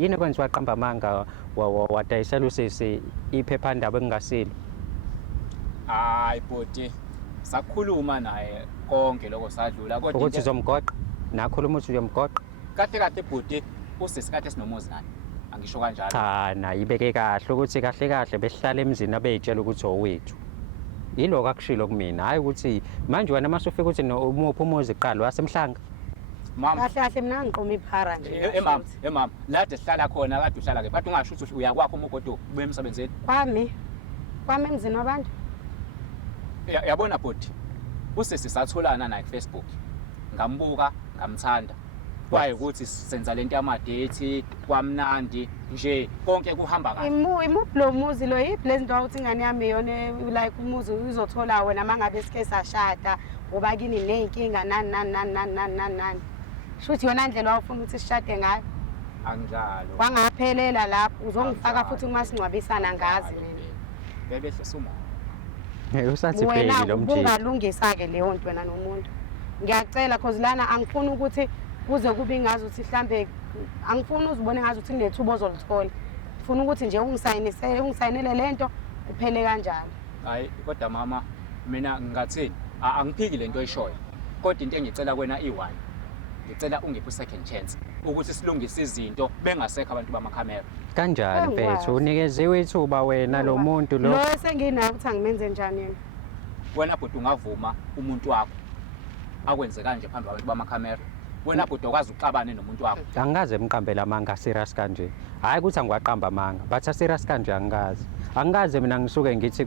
Yini kwenziwa qamba amanga wadayisela usisi iphephandaba engasilo? Hayi bhuti, sakhuluma naye konke lokho sadlula kodwa Ukuthi uzomgoqa? Nakhuluma ukuthi uyomgoqa? kahle bhuti, usisi kade sinomuzi naye. Angisho kanjalo. Cha, nayi ibeke kahle ukuthi kahle besihlala emzini abeyitshela ukuthi owethu. Yiloko akushilo kumina, hayi ukuthi manje wena mase ufika ukuthi umuphi umuzi qala wasemhlanga. Mama, kahle mina ngiqoma iphara nje. mama, la sihlala khona kade uhlala ke. Bathi ungasho ukuthi uyakwakho umogodo ubuye emsebenzini. Kwami emzini wabantu. Yabona bhuti, usisi satholana naye kuFacebook. Ngambuka, ngamthanda. Kwaye ukuthi senza lento yamadate, kwamnandi nje konke kuhamba kahle. Imuphi lo muzi lo yiphi lezinto awuthi ingane yami yone like umuzi uzothola wena mangabe sike sashada ngoba kini nenkinga nani. Shuthi yona ndlela awufuna ukuthi sishade ngayo. Anginjalo. Wangaphelela lapho uzongifaka futhi uma singcwabisana ngazi mina. Bebe sesuma. Usathi pheli Wena lo mjini. ungalungisa ke leyo nto wena nomuntu. Ngiyacela cause lana angifuni ukuthi kuze kube ngazi ukuthi mhlambe angifuni uzibone ngazi ukuthi kunethuba ozolithola. Ngifuna ukuthi nje ungisayinele lento kuphele kanjalo. Hayi kodwa mama, mina ngingathini? Angiphiki lento oyishoyo. Kodwa into engicela kwena i1. Ngicela ungiphe second chance ukuthi silungise izinto bengasekho abantu bamakhamera. Kanjani mfethu unikeziwe ithuba wena lo muntu lo. Lo esenginayo ukuthi angimenze njani yena. Wena bhuti ungavuma umuntu wakho akwenze kanje phambi kwabantu bamakhamera. Wena bhuti okwazi uxabane nomuntu wakho. Angikaze emqambela amanga serious kanje. Hayi ukuthi angiwaqamba amanga, batha serious kanje angikaze. Angikaze mina ngisuke ngithi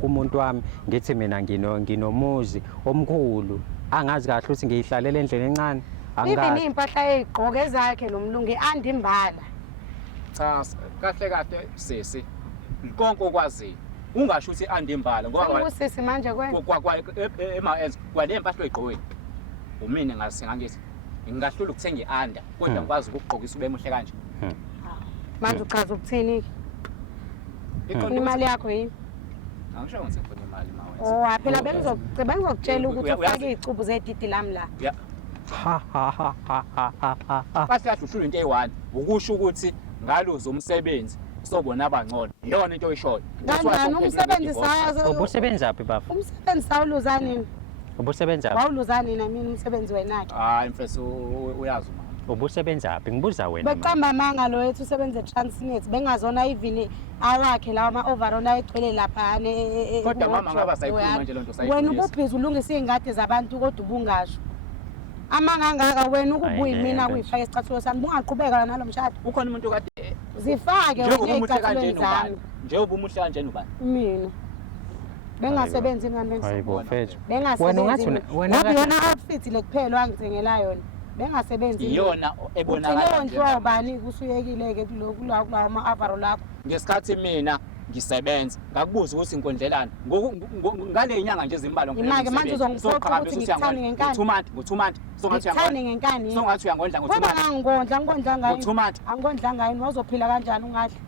kumuntu wami ngithi mina nginomuzi omkhulu. Angazi kahle ukuthi ngiyihlalele endleni encane. Ibe impahla ezigqoke zakhe nomlungu andimbala. Cha, kahle sisi. Konke okwazi. Ungasho ukuthi andimbala ngoba usisi manje kwena. ema-ends kwalempahla oyigqokweni. Umina ngasingangithi ngingahlula ukuthenga ianda kodwa ngikwazi ukugqokisa ube muhle kanje. Manje uchaza ukuthini? Imali yakho yini? Angisho ukuthi ngifuna imali mawethu. Oh, phela bengizokutshela ukuthi ufake izicubu zedidi lami la. Kahle uhlula into eyi1 ukusho ukuthi ngaluza umsebenzi sobona abangcono. Iyona into oyishoyo. Kanjani umsebenzi sayo? Ubusebenza phi bafu? Umsebenzi sawuluza nini? Ubusebenza phi? Wawuluza nini mina umsebenzi wenakhe? Hayi mfethu uyazi mama. Ubusebenza phi? Ngibuza wena. Beqamba amanga lo wethu usebenza eTransnet bengazona even awakhe lawa ama-overall ayegcwele lapha Kodwa mama ngaba sayikhuluma nje lonto sayikhuluma. Wena ububhizi ulungisa izingadi zabantu kodwa ubungasho. Amanga angaka wena ukubuyi mina kuyifaka esicathulo sami bungaqhubeka nalo mshado. Ukhona umuntu kade zifake wena ezicathulweni zami. Njengoba umuhle kanjena ubani? Mina bengasebenzi ngani Hayibo mfethu. Bengasebenzi. Wena yona outfit lekuphela wangithengela yona. Bengasebenzi. Iyona ebonakala nje. Leyo nto ubani kusuyekile ke kulawa ama-overall lakho. Ngesikhathi mina ngisebenza ngakubuza ukuthi ngikondlelana ngale inyanga nje ezimbalwa ngimake manje uzongiphoqa ukuthi ngikuthani ngenkani ngo2 months ngikuthani ngenkani songathi uyangondla ngo2 months ngikondla ngayo angikodla ngayo wazophila kanjani ungadla